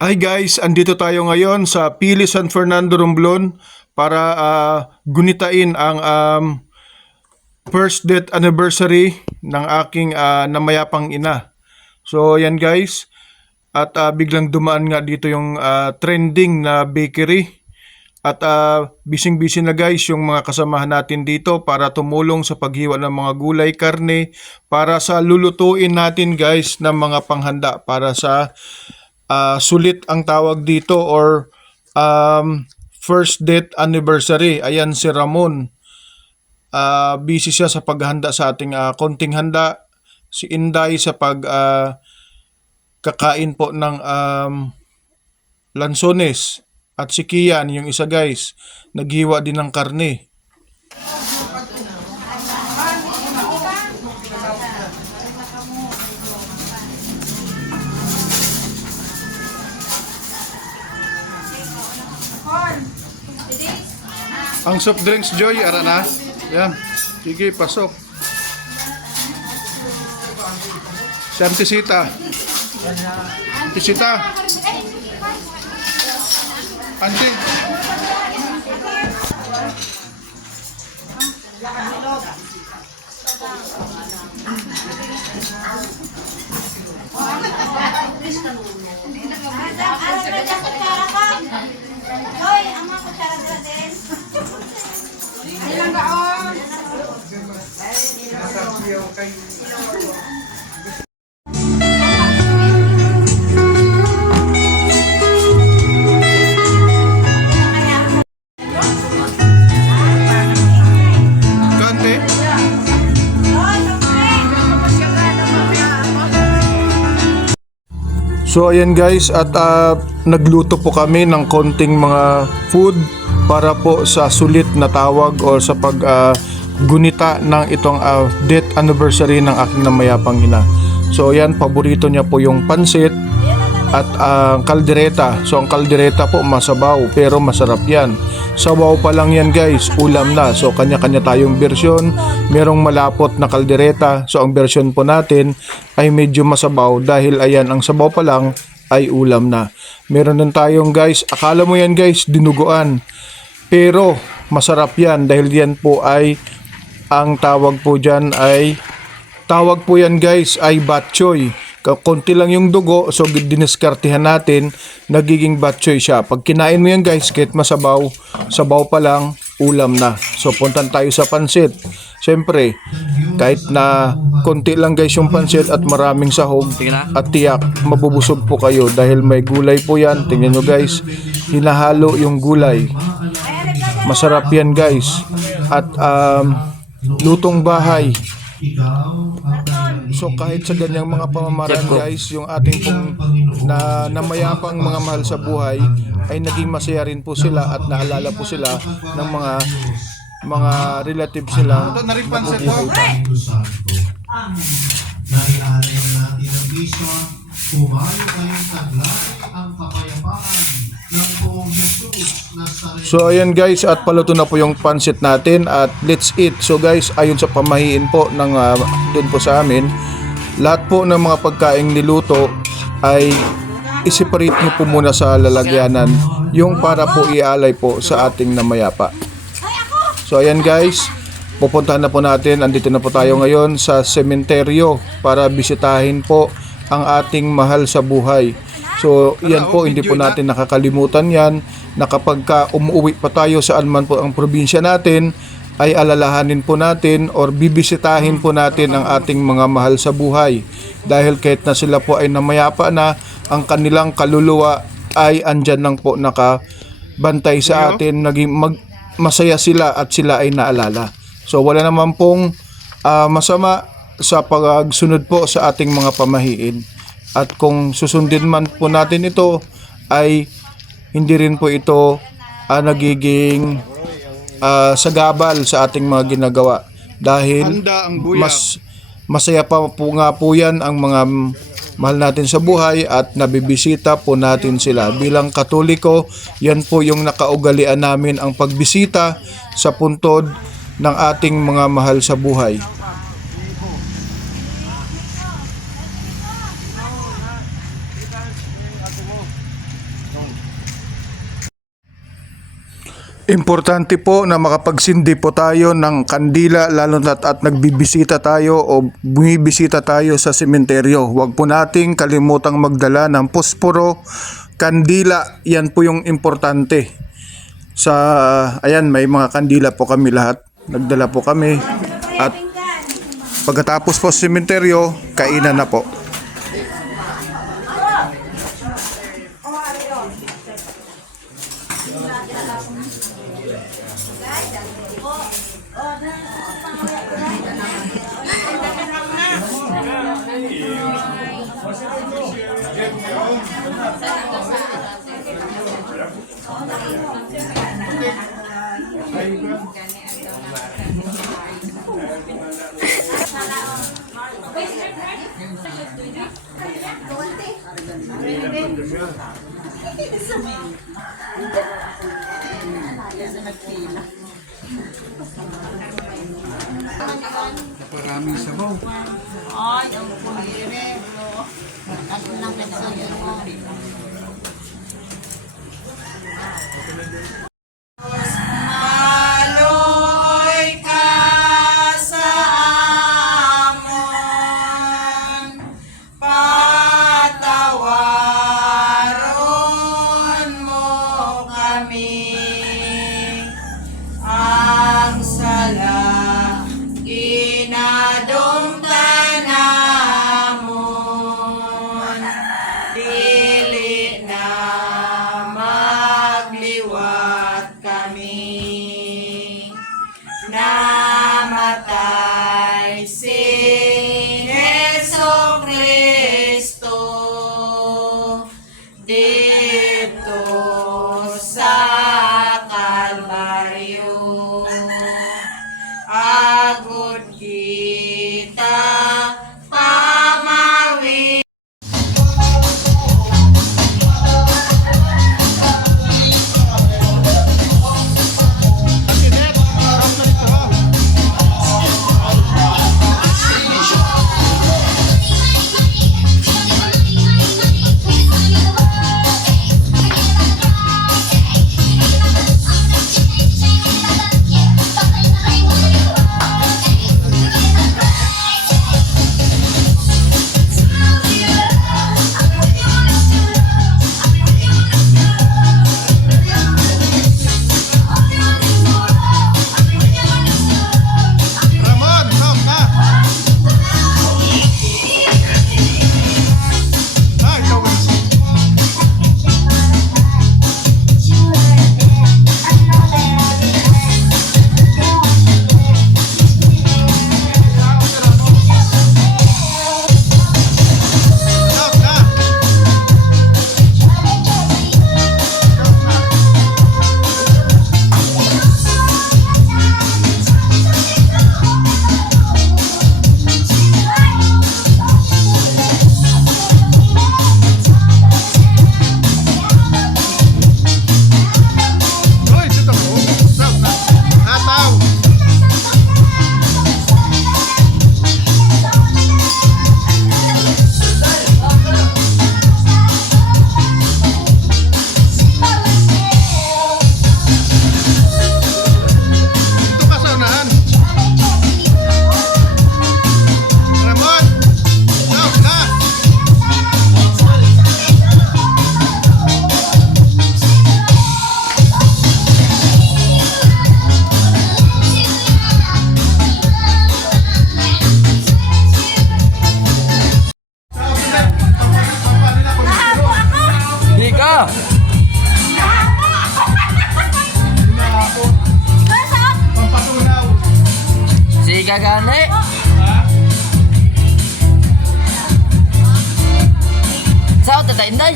Hi guys, andito tayo ngayon sa Pili San Fernando Romblon para gunitain ang first death anniversary ng aking namayapang ina. So yan guys, at biglang dumaan nga dito yung trending na bakery. At bising-busy na guys yung mga kasamahan natin dito para tumulong sa paghiwa ng mga gulay, karne para sa lulutuin natin guys ng mga panghanda para sa sulit ang tawag dito or first death anniversary. Ayan si Ramon. Busy siya sa paghanda sa ating konting handa. Si Inday sa kakain po ng lansones. At si Kian, yung isa guys, naghiwa din ng karne. Ang soft drinks, Joy, ara na. Yan. Sige, pasok. Si Antisita. Antisita. Anti. Hoy, ang mga kutsara nila din. Ilang gaon? Kante. So ayan guys, at nagluto po kami ng konting mga food para po sa sulit na tawag o sa gunita ng itong death anniversary ng aking namayapang ina. So ayan, paborito niya po yung pansit at kaldereta. So ang kaldereta po masabaw pero masarap yan. Sabaw pa lang yan guys, ulam na. So kanya-kanya tayong bersyon. Merong malapot na kaldereta. So ang bersyon po natin ay medyo masabaw dahil ayan, ang sabaw pa lang ay ulam na. Meron din tayong guys, akala mo yan guys, dinuguan. Pero masarap yan dahil yan po ay, ang tawag po dyan ay, tawag po yan guys ay batchoy. Konti lang yung dugo, so diniskartihan natin, nagiging batchoy siya. Pag kinain mo yan guys, kahit masabaw, sabaw pa lang, ulam na. So puntan tayo sa pansit. Siyempre, kahit na konti lang guys yung pansit at maraming sahog at tiyak, mabubusog po kayo dahil may gulay po yan. Tingnan nyo guys, hinahalo yung gulay. Masarap yan guys. At lutong bahay. So kahit sa ganyang mga pamamaraan guys, yung ating pong namayapang mga mahal sa buhay ay naging masaya rin po sila at naalala po sila ng mga relatives nila. Nabubuhay pa. Naialay na natin ang vision, pumayo kayong taglay ang kapayapaan ng poong Jesus Nazareno. So ayan guys, at paluto na po yung pansit natin at let's eat. So guys, ayon sa pamahiin po ng doon po sa amin, lahat po ng mga pagkaing niluto ay i-separate nyo po muna sa lalagyanan, yung para po ialay po sa ating namayapa. So ayan guys, pupuntahan na po natin, andito na po tayo ngayon sa sementeryo para bisitahin po ang ating mahal sa buhay. So yan po, hindi po natin nakakalimutan yan na kapag umuwi pa tayo saan man po ang probinsya natin, ay alalahanin po natin or bibisitahin po natin ang ating mga mahal sa buhay. Dahil kahit na sila po ay namayapa na, ang kanilang kaluluwa ay andyan lang po nakabantay sa atin, masaya sila at sila ay naalala. So wala naman pong masama sa pagsunod po sa ating mga pamahiin. At kung susundin man po natin ito, ay hindi rin po ito nagiging sagabal sa ating mga ginagawa. Dahil masaya pa po nga po yan ang mga mahal natin sa buhay at nabibisita po natin sila. Bilang Katoliko, yan po yung nakaugalian namin, ang pagbisita sa puntod ng ating mga mahal sa buhay. Importante po na makapagsindi po tayo ng kandila lalo na't at nagbibisita tayo o bumibisita tayo sa sementeryo. Huwag po nating kalimutang magdala ng posporo, kandila, yan po yung importante. Ayan, may mga kandila po kami lahat. Nagdala po kami at pagkatapos po sa sementeryo, kainan na po. Maraming sabaw. Ay, ang pulire. Ano lang nagsayo mo? Maloy ka sa amon, patawaron mo kami, ang sala inadungtan namon, dili na magliwat kami, namatay si Jesucristo dito sa Kalbaryo. Agud kita pamawi. Sige gani. Sao tatay inday?